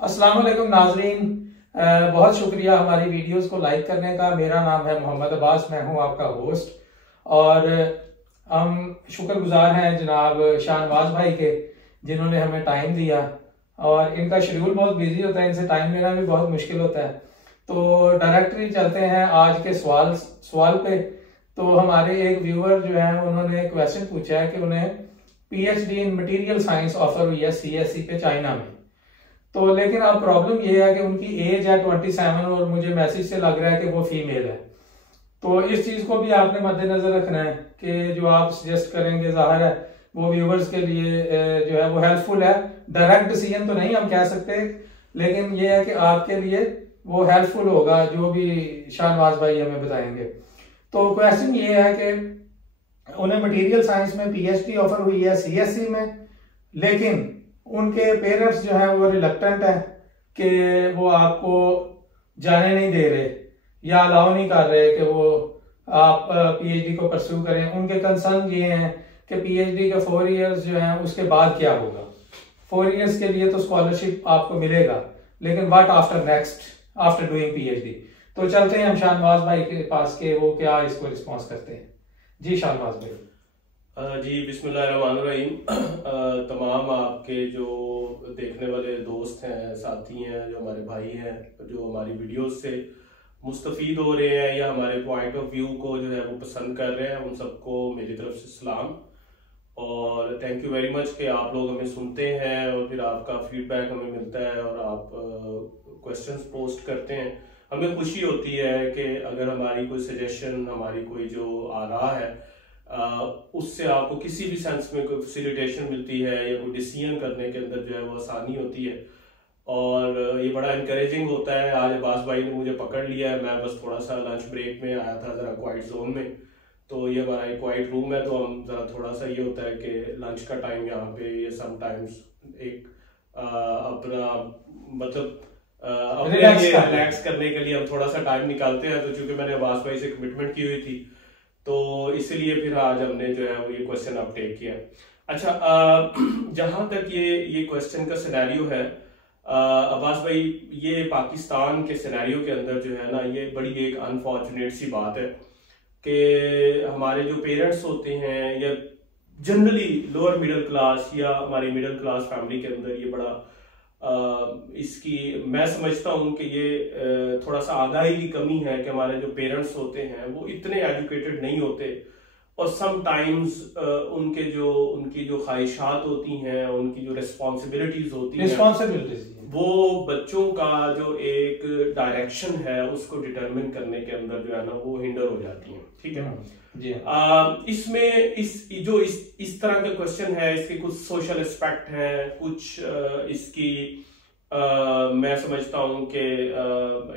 अस्सलाम वालेकुम नाजरीन। बहुत शुक्रिया हमारी वीडियोस को लाइक करने का। मेरा नाम है मोहम्मद अब्बास, मैं हूं आपका होस्ट और हम शुक्रगुजार हैं जनाब शाहनवाज भाई के, जिन्होंने हमें टाइम दिया। और इनका शेड्यूल बहुत बिजी होता है, इनसे टाइम लेना भी बहुत मुश्किल होता है। तो डायरेक्टली चलते हैं आज के सवाल पे। तो हमारे एक व्यूअर जो है उन्होंने क्वेश्चन पूछा है कि उन्हें PhD in material science offer हुई है सीएससी पे चाइना में। तो लेकिन अब प्रॉब्लम ये है कि उनकी एज है 27 और मुझे मैसेज से लग रहा है कि वो फीमेल है। तो इस चीज को भी आपने मद्देनजर रखना है कि जो आप सजेस्ट करेंगे जाहिर है वो व्यूवर्स के लिए जो है वो हेल्पफुल है। डायरेक्ट डिसीजन तो नहीं हम कह सकते, लेकिन ये है कि आपके लिए वो हेल्पफुल होगा जो भी शाहनवाज भाई हमें बताएंगे। तो क्वेश्चन ये है कि उन्हें मटेरियल साइंस में पीएचडी ऑफर हुई है सीएससी में, लेकिन उनके पेरेंट्स जो है वो रिलक्टेंट है कि वो आपको जाने नहीं दे रहे या अलाउ नहीं कर रहे कि वो आप पीएचडी को परस्यू करें। उनके कंसर्न ये हैं कि पीएचडी के 4 इयर्स जो हैं उसके बाद क्या होगा। 4 इयर्स के लिए तो स्कॉलरशिप आपको मिलेगा, लेकिन what after next after doing PhD. तो चलते हैं हम शाहनवाज भाई के पास के वो क्या इसको रिस्पॉन्स करते हैं। जी शाहनवाज भाई। जी बिस्मिल्लाहिर्रहमानिर्रहीम। तमाम आपके जो देखने वाले दोस्त हैं, साथी हैं, जो हमारे भाई हैं, जो हमारी वीडियोस से मुस्तफ़ीद हो रहे हैं या हमारे पॉइंट ऑफ व्यू को जो है वो पसंद कर रहे हैं, उन सबको मेरी तरफ से सलाम और थैंक यू वेरी मच कि आप लोग हमें सुनते हैं और फिर आपका फीडबैक हमें मिलता है और आप क्वेश्चंस पोस्ट करते हैं। हमें खुशी होती है कि अगर हमारी कोई सजेशन, हमारी कोई जो आरा है उससे आपको किसी भी सेंस में कोई फैसिलिटेशन मिलती है या कोई डिसीजन करने के अंदर जो है वो आसानी होती है और ये बड़ा इनकरेजिंग होता है। आज अब्बास भाई ने मुझे पकड़ लिया है, मैं बस थोड़ा सा लंच ब्रेक में आया था ज़रा क्वाइट जोन में। तो ये हमारा एक क्वाइट रूम है, तो हम ज़रा थोड़ा सा ये होता है कि लंच का टाइम यहाँ पे ये समटाइम्स एक अपना मतलब अपने लिए रिलैक्स करने के लिए हम थोड़ा सा टाइम निकालते हैं। तो चूंकि मैंने अब्बास भाई से कमिटमेंट की हुई थी तो इसलिए फिर आज हमने जो है वो ये क्वेश्चन अब टेक किया। अच्छा, जहां तक ये क्वेश्चन का सिनेरियो है अब्बास भाई, ये पाकिस्तान के सिनेरियो के अंदर जो है ना ये बड़ी एक अनफॉर्चुनेट सी बात है कि हमारे जो पेरेंट्स होते हैं या जनरली लोअर मिडिल क्लास या हमारी मिडिल क्लास फैमिली के अंदर ये बड़ा इसकी मैं समझता हूँ कि ये थोड़ा सा आगाही की कमी है कि हमारे जो पेरेंट्स होते हैं वो इतने एजुकेटेड नहीं होते और समटाइम्स उनकी जो ख्वाहिशात होती हैं, उनकी जो रिस्पॉन्सिबिलिटीज होती हैं वो बच्चों का जो एक डायरेक्शन है उसको डिटरमिन करने के अंदर जो है ना वो हिंडर हो जाती हैं। ठीक है जी। इसमें इस तरह का क्वेश्चन है, इसके कुछ सोशल एस्पेक्ट हैं, कुछ इसकी मैं समझता हूं कि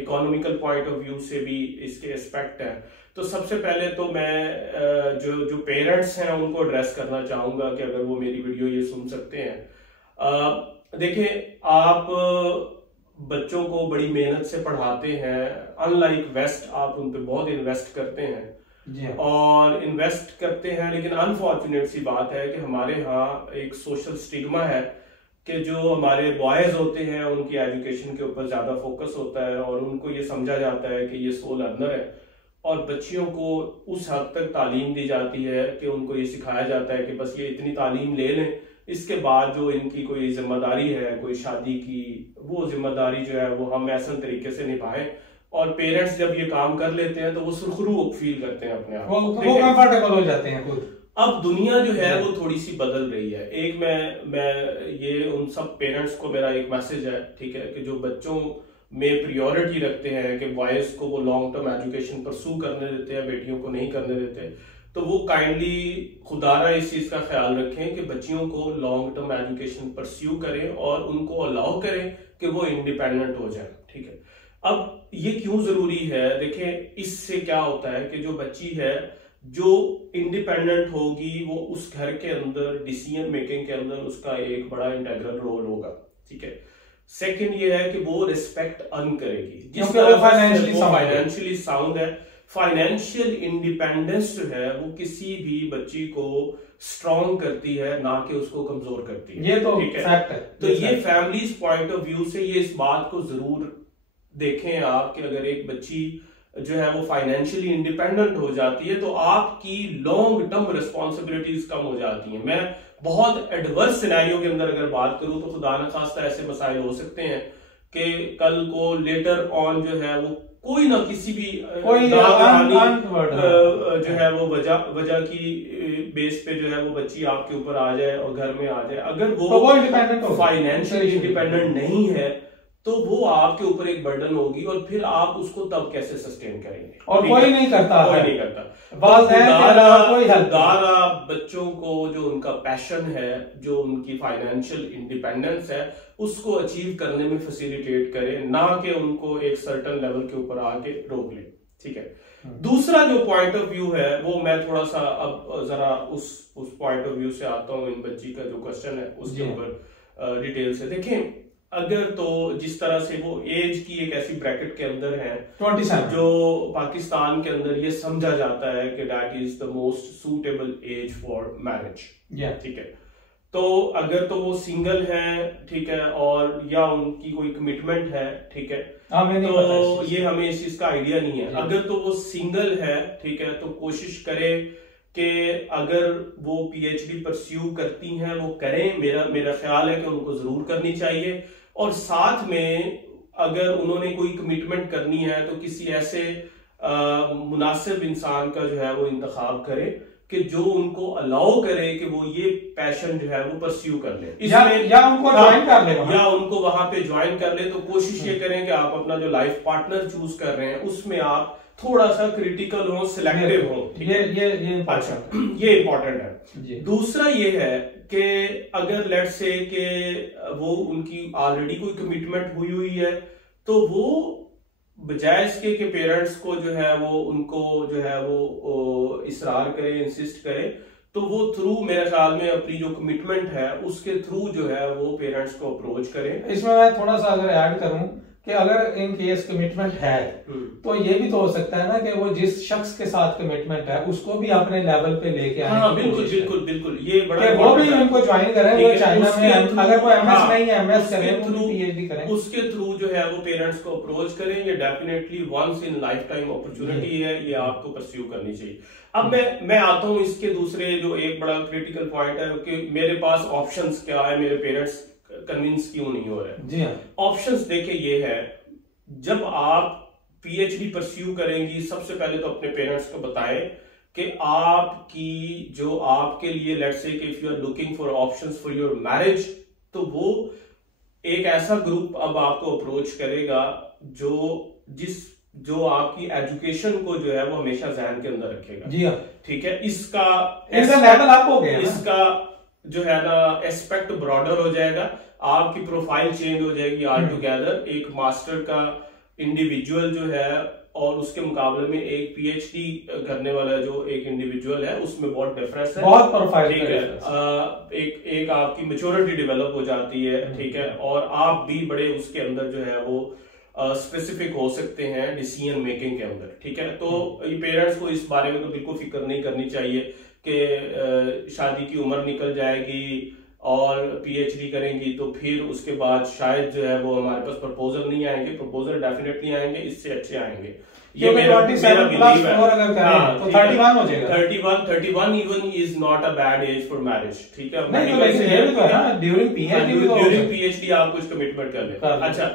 इकोनॉमिकल पॉइंट ऑफ व्यू से भी इसके एस्पेक्ट हैं। तो सबसे पहले तो मैं जो पेरेंट्स हैं उनको एड्रेस करना चाहूंगा कि अगर वो मेरी वीडियो ये सुन सकते हैं। देखिए, आप बच्चों को बड़ी मेहनत से पढ़ाते हैं, अनलाइक वेस्ट आप उन पे बहुत इन्वेस्ट करते हैं और इन्वेस्ट करते हैं, लेकिन अनफॉर्चुनेट सी बात है कि हमारे यहाँ एक सोशल स्टिग्मा है कि जो हमारे बॉयज होते हैं उनकी एजुकेशन के ऊपर ज्यादा फोकस होता है और उनको ये समझा जाता है कि ये सोल अर्नर है और बच्चियों को उस हद तक तालीम दी जाती है कि उनको ये सिखाया जाता है कि बस ये इतनी तालीम ले लें, इसके बाद जो इनकी कोई जिम्मेदारी है कोई शादी की, वो जिम्मेदारी जो है वो हम ऐसे तरीके से निभाएं। और पेरेंट्स जब ये काम कर लेते हैं तो वो सुरखरू फील करते हैं अपने आप, वो कंफर्टेबल हो जाते हैं खुद। अब दुनिया जो है वो थोड़ी सी बदल रही है। एक मैं ये उन सब पेरेंट्स को मेरा एक मैसेज है, ठीक है, कि जो बच्चों में प्रियोरिटी रखते हैं कि बॉयज को वो लॉन्ग टर्म एजुकेशन परस्यू करने देते हैं, बेटियों को नहीं करने देते, तो वो काइंडली खुदारा इस चीज का ख्याल रखें कि बच्चियों को लॉन्ग टर्म एजुकेशन परस्यू करें और उनको अलाउ करें कि वो इंडिपेंडेंट हो जाए। ठीक है, अब ये क्यों जरूरी है? देखें, इससे क्या होता है कि जो बच्ची है जो इंडिपेंडेंट होगी वो उस घर के अंदर डिसीजन मेकिंग के अंदर उसका एक बड़ा इंटेग्रल रोल होगा। ठीक है, सेकंड ये है कि वो रिस्पेक्ट अर्न करेगी, जिस तरह फाइनेंशियली साउंड है फाइनेंशियल इंडिपेंडेंस जो है वो किसी भी बच्ची को स्ट्रॉन्ग करती है, ना कि उसको कमजोर करती है। ये तो ठीक फैक्ट है। तो ये फैमिलीज पॉइंट ऑफ व्यू से ये इस बात को जरूर देखें आप कि अगर एक बच्ची जो है वो फाइनेंशियली इंडिपेंडेंट हो जाती है तो आपकी लॉन्ग टर्म रिस्पॉन्सिबिलिटीज कम हो जाती हैं। मैं बहुत एडवर्स सिनेरियो के अंदर अगर बात करूं तो खुदा न खास्ता ऐसे मसाइल हो सकते हैं कि कल को लेटर ऑन जो है वो कोई ना किसी भी कोई जो है वो वजह की बेस पे जो है वो बच्ची आपके ऊपर आ जाए और घर में आ जाए, अगर वो इंडिपेंडेंट फाइनेंशियली इंडिपेंडेंट नहीं है तो वो आपके ऊपर एक बर्डन होगी और फिर आप उसको तब कैसे सस्टेन करेंगे। और कोई नहीं करता, कोई नहीं करता। खुदारा बच्चों को जो उनका पैशन है, जो उनकी फाइनेंशियल इंडिपेंडेंस है, उसको अचीव करने में फैसिलिटेट करे, ना कि उनको एक सर्टेन लेवल के ऊपर आके रोक ले। ठीक है। दूसरा जो पॉइंट ऑफ व्यू है वो मैं थोड़ा सा अब जरा उस पॉइंट ऑफ व्यू से आता हूँ। इन बच्ची का जो क्वेश्चन है उसके ऊपर डिटेल से देखें। अगर तो जिस तरह से वो एज की एक ऐसी ब्रैकेट के अंदर है 27 जो पाकिस्तान के अंदर ये समझा जाता है कि that is the most suitable age for marriage. ठीक है। तो अगर तो वो सिंगल है, ठीक है, और या उनकी कोई कमिटमेंट है, ठीक है, तो ये हमें इस चीज का आइडिया नहीं है। अगर तो वो सिंगल है, ठीक है, तो कोशिश करे कि अगर वो पीएचडी परस्यू करती हैं वो करें। मेरा ख्याल है कि उनको जरूर करनी चाहिए। और साथ में अगर उन्होंने कोई कमिटमेंट करनी है तो किसी ऐसे मुनासिब इंसान का जो है वो इंतखाब करे कि जो उनको अलाउ करे कि वो ये पैशन जो है वो परस्यू कर ले, या उनको ज्वाइन कर ले, या उनको वहां पे ज्वाइन कर ले। तो कोशिश ये करें कि आप अपना जो लाइफ पार्टनर चूज कर रहे हैं उसमें आप थोड़ा सा क्रिटिकल हो, सिलेक्टिव हो। ये इंपॉर्टेंट है। दूसरा ये है कि अगर लेट्स से कि वो उनकी ऑलरेडी कोई कमिटमेंट हुई है तो वो बजाय इसके कि पेरेंट्स को जो है वो उनको जो है वो इसरार करे, इंसिस्ट करे, तो वो थ्रू मेरे ख्याल में अपनी जो कमिटमेंट है उसके थ्रू जो है वो पेरेंट्स को अप्रोच करें। इसमें मैं थोड़ा सा अगर ऐड करूं कि अगर इन केस कमिटमेंट है तो ये भी तो हो सकता है ना कि वो जिस शख्स के साथ कमिटमेंट है उसको भी अपने लेवल पे लेके आए। हाँ, बिल्कुल ये बड़ा वो भी उनको ज्वाइन करें। वो चाइना में अगर वो एमएस नहीं है, एमएस करें, पीएचडी करें, उसके थ्रू जो है वो पेरेंट्स को अप्रोच करें। ये definitely once in life time opportunity है, ये आपको परस्यू करनी चाहिए। अब मैं आता हूँ इसके दूसरे जो एक बड़ा क्रिटिकल पॉइंट है कि मेरे पास ऑप्शंस क्या है, मेरे पेरेंट्स कन्विंस क्यों नहीं हो रहे। जी हाँ। ऑप्शंस देखे ये है, जब आप पीएचडी परस्यू करेंगी सबसे पहले तो अपने पेरेंट्स को बताएं कि आपकी जो आपके लिए let's say if you are looking for options for your marriage, तो वो एक ऐसा ग्रुप अब आपको अप्रोच करेगा जो आपकी एजुकेशन को जो है वो हमेशा ज़हन के अंदर रखेगा। जी हाँ। ठीक है। इसका लेवल अप हो गया, इसका जो है ना एस्पेक्ट ब्रॉडर हो जाएगा, आपकी प्रोफाइल चेंज हो जाएगी ऑल टुगेदर। एक मास्टर का इंडिविजुअल जो है और उसके मुकाबले में एक पीएचडी करने वाला जो एक इंडिविजुअल है उसमें बहुत डिफरेंस है, बहुत प्रोफाइल। ठीक है। एक आपकी मैच्योरिटी डेवलप हो जाती है, ठीक है, और आप भी बड़े उसके अंदर जो है वो स्पेसिफिक हो सकते हैं डिसीजन मेकिंग के अंदर। ठीक है। तो पेरेंट्स को इस बारे में तो बिल्कुल फिक्र नहीं करनी चाहिए कि शादी की उम्र निकल जाएगी और पीएचडी करेंगी तो फिर उसके बाद शायद जो है वो हमारे पास प्रपोजल नहीं आएंगे। प्रपोजल डेफिनेटली आएंगे, इससे अच्छे आएंगे। ये मेरा बिलीव है। तो 31 हो जाएगा। 31 even is not a bad age for marriage. ठीक है। ड्यूरिंग पीएचडी आप कुछ कमिटमेंट कर ले। अच्छा,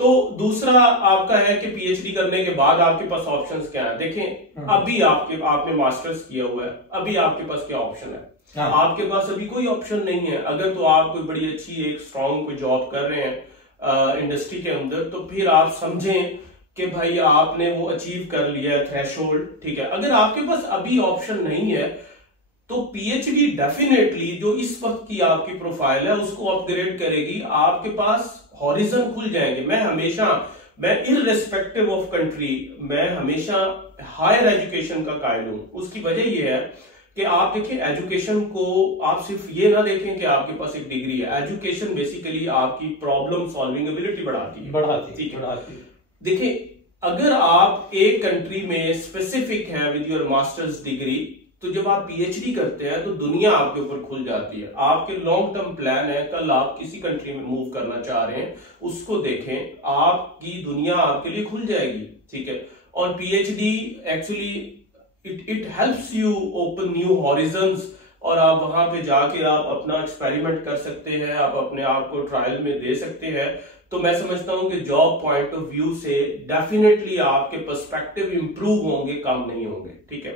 तो दूसरा आपका है कि पीएचडी करने के बाद आपके पास ऑप्शंस क्या है। देखें, अभी आपने मास्टर्स किया हुआ है, अभी आपके पास क्या ऑप्शन है? आपके पास अभी कोई ऑप्शन नहीं है। अगर तो आप कोई बड़ी अच्छी एक स्ट्रॉन्ग कोई जॉब कर रहे हैं इंडस्ट्री के अंदर, तो फिर आप समझें कि भाई आपने वो अचीव कर लिया है थ्रेशोल्ड। ठीक है। अगर आपके पास अभी ऑप्शन नहीं है तो पीएचडी डेफिनेटली जो इस वक्त की आपकी प्रोफाइल है उसको अपग्रेड करेगी। आपके पास हॉरिजन खुल जाएंगे। मैं इररिस्पेक्टिव ऑफ कंट्री, मैं हमेशा हायर एजुकेशन का कायल हूं। उसकी वजह यह है कि आप देखिए एजुकेशन को आप सिर्फ ये ना देखें कि आपके पास एक डिग्री है। एजुकेशन बेसिकली आपकी प्रॉब्लम सॉल्विंग एबिलिटी बढ़ाती है। ठीक है। देखिए, अगर आप एक कंट्री में स्पेसिफिक है विद योर मास्टर्स डिग्री, तो जब आप पीएचडी करते हैं तो दुनिया आपके ऊपर खुल जाती है। आपके लॉन्ग टर्म प्लान है, कल आप किसी कंट्री में मूव करना चाह रहे हैं, उसको देखें, आपकी दुनिया आपके लिए खुल जाएगी, ठीक है। और PhD actually it helps you open new horizons, और आप वहां पे जाके आप अपना एक्सपेरिमेंट कर सकते हैं, आप अपने आप को ट्रायल में दे सकते हैं। तो मैं समझता हूं कि जॉब पॉइंट ऑफ व्यू से डेफिनेटली आपके पर्सपेक्टिव इंप्रूव होंगे, कम नहीं होंगे, ठीक है।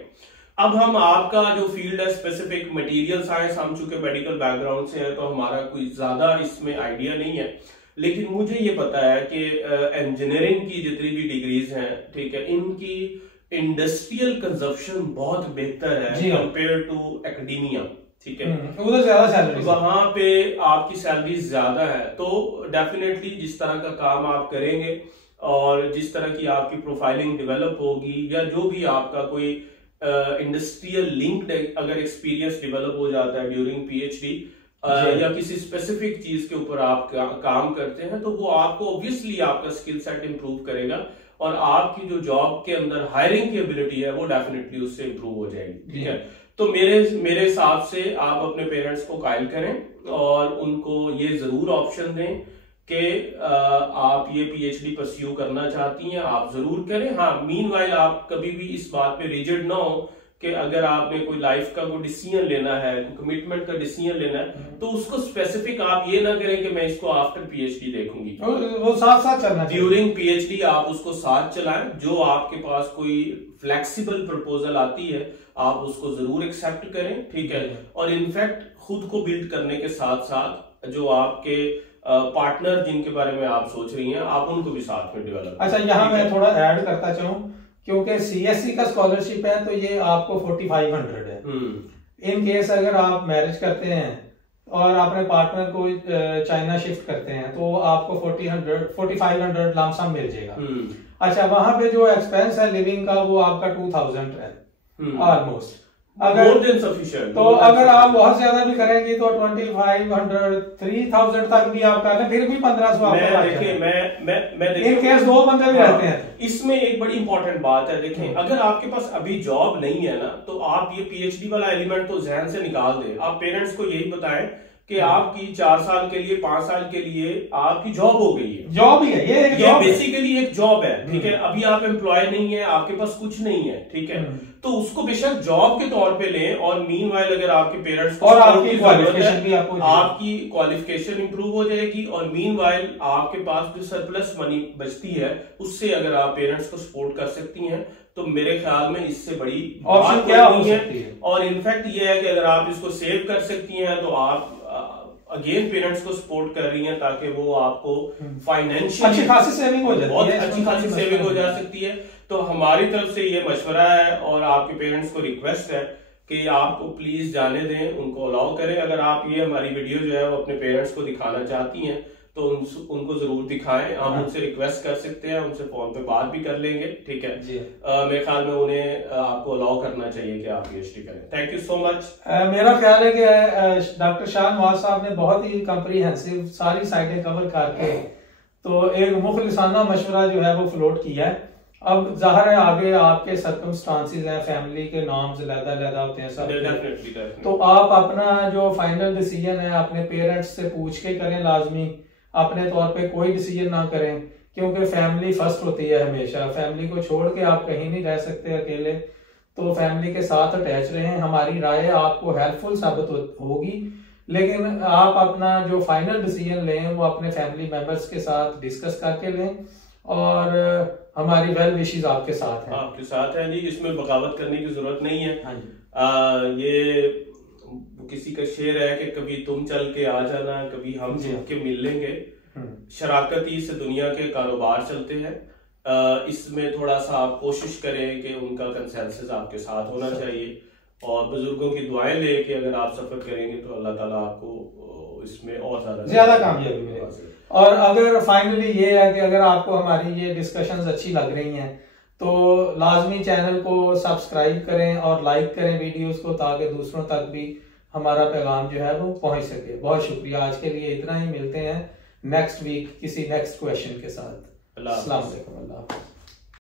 अब हम आपका जो फील्ड है स्पेसिफिक मटेरियल साइंस, हम चूंकि मेडिकल बैकग्राउंड से है तो हमारा कोई ज्यादा इसमें आइडिया नहीं है, लेकिन मुझे ये पता है कि इंजीनियरिंग की जितनी भी डिग्रीज हैं, ठीक है, इनकी इंडस्ट्रियल कंजप्शन बहुत बेहतर है कंपेयर टू एकेडमिया, ठीक है। उधर ज्यादा सैलरी, वहां पे आपकी सैलरी ज्यादा है। तो डेफिनेटली जिस तरह का काम आप करेंगे और जिस तरह की आपकी प्रोफाइलिंग डेवलप होगी, या जो भी आपका कोई इंडस्ट्रियल लिंक्ड अगर एक्सपीरियंस डेवलप हो जाता है ड्यूरिंग पीएचडी, या किसी स्पेसिफिक चीज के ऊपर आप काम करते हैं, तो वो आपको ऑब्वियसली आपका स्किल सेट इंप्रूव करेगा, और आपकी जो जॉब के अंदर हायरिंग की एबिलिटी है वो डेफिनेटली उससे इंप्रूव हो जाएगी, ठीक है। तो मेरे हिसाब से आप अपने पेरेंट्स को कायल करें और उनको ये जरूर ऑप्शन दें कि आप ये पीएचडी परस्यू करना चाहती हैं, आप जरूर करें। हाँ, मीनवाइल आप कभी भी इस बात पे रिजिड ना हो कि अगर आपने कोई लाइफ का कोई डिसीजन लेना है, कोई कमिटमेंट का डिसीजन लेना है, तो उसको स्पेसिफिक आप ये ना करें कि मैं इसको आफ्टर पीएचडी देखूंगी, वो साथ साथ चलना चाहिए। ड्यूरिंग पीएचडी आप उसको साथ चलाएं। जो आपके पास कोई फ्लेक्सिबल प्रपोजल आती है आप उसको जरूर एक्सेप्ट करें, ठीक है। और इनफैक्ट खुद को बिल्ड करने के साथ साथ जो आपके पार्टनर जिनके बारे में आप सोच रही हैं, आप उनको भी साथ में डेवलप। अच्छा, यहाँ मैं थोड़ा ऐड करता चाहूँ, क्योंकि सीएससी का स्कॉलरशिप है तो ये आपको 4500 है। इन केस अगर आप मैरिज करते हैं और अपने पार्टनर को चाइना शिफ्ट करते हैं तो आपको 4500 लमसम मिल जाएगा। अच्छा, वहां पे जो एक्सपेंस है लिविंग का वो आपका 2000 है ऑलमोस्ट, अगर तो अगर आप बहुत ज्यादा भी करेंगे तो 2500 3000 तक भी आप कर लें, फिर भी 1500 देखिए मैं इन केस दो बंदे भी रहते हैं। इसमें एक बड़ी इंपॉर्टेंट बात है, देखें, अगर आपके पास अभी जॉब नहीं है ना, तो आप ये पीएचडी वाला एलिमेंट तो जहन से निकाल दें। आप पेरेंट्स को यही बताएं कि आपकी 4 साल के लिए 5 साल के लिए आपकी जॉब हो गई है, जॉब ही है, ये बेसिकली एक जॉब है, ठीक है। अभी आप एम्प्लॉय नहीं है, आपके पास कुछ नहीं है, ठीक है, तो उसको बेशक जॉब के तौर पे लें, और मीनवाइल अगर आपके पेरेंट्स को और आपकी क्वालिफिकेशन भी आपकी क्वालिफिकेशन इंप्रूव हो जाएगी, और मीनवाइल आपके पास जो सरप्लस मनी बचती है उससे अगर आप पेरेंट्स को सपोर्ट कर सकती हैं, तो मेरे ख्याल में इससे बड़ी ऑप्शन क्या हो सकती है। और इनफैक्ट ये है कि अगर आप इसको सेव कर सकती हैं तो आप अगेन पेरेंट्स को सपोर्ट कर रही हैं, ताकि वो आपको फाइनेंशियल अच्छी खासी सेविंग हो जाती है, बहुत अच्छी खासी सेविंग हो जा सकती है। तो हमारी तरफ से ये मशवरा है, और आपके पेरेंट्स को रिक्वेस्ट है कि आपको प्लीज जाने दें, उनको अलाउ करें। अगर आप ये हमारी वीडियो जो है वो अपने पेरेंट्स को दिखाना चाहती हैं तो उनको जरूर दिखाएं। हम उनसे रिक्वेस्ट कर सकते हैं, उनसे फोन पे बात भी कर लेंगे, ठीक है। मेरे ख्याल में उन्हें आपको अलाउ करना चाहिए कि आप पीएचडी करें। Thank you so much. मेरा ख्याल है कि डॉक्टर शाहनवाज साहब ने बहुत ही कम्प्रीहेंसिव सारी साइडें कवर करके तो एक मुखलिसाना मशवरा जो है वो फ्लोट किया है। अब जाहिर है आगे आपके सर्कमस्टांसेस हैं, फैमिली के नॉर्म्स अलग-अलग होते हैं सब, तो आप अपना जो फाइनल डिसीजन है अपने पेरेंट्स से पूछ के करें, लाजमी अपने तौर पे कोई डिसीजन ना करें, क्योंकि फैमिली फर्स्ट होती है हमेशा। फैमिली को छोड़ के आप कहीं नहीं रह सकते अकेले, तो फैमिली के साथ अटैच रहें। हमारी राय आपको हेल्पफुल साबित होगी, लेकिन आप अपना जो फाइनल डिसीजन लें वो अपने फैमिली मेंबर्स के साथ डिस्कस करके लें, और हमारी वेल विशेस आपके साथ हैं जी। इसमें बगावत करने की जरूरत नहीं है। ये किसी का शेर है कि कभी तुम चल के आ जाना, कभी हम चल के मिल लेंगे। शराकती से दुनिया के कारोबार चलते हैं। इसमें थोड़ा सा आप कोशिश करें कि उनका कंसेंसस आपके साथ होना चाहिए, और बुजुर्गों की दुआएं ले कि अगर आप सफर करेंगे तो अल्लाह ताला आपको इसमें और ज्यादा कामयाबी मिलेगी। और अगर फाइनली ये है कि अगर आपको हमारी ये डिस्कशंस अच्छी लग रही हैं तो लाजमी चैनल को सब्सक्राइब करें और लाइक करें वीडियोस को, ताकि दूसरों तक भी हमारा पैगाम जो है वो पहुंच सके। बहुत शुक्रिया, आज के लिए इतना ही। मिलते हैं नेक्स्ट वीक किसी नेक्स्ट क्वेश्चन के साथ। अस्सलाम वालेकुम। अल्लाह हाफ़िज़।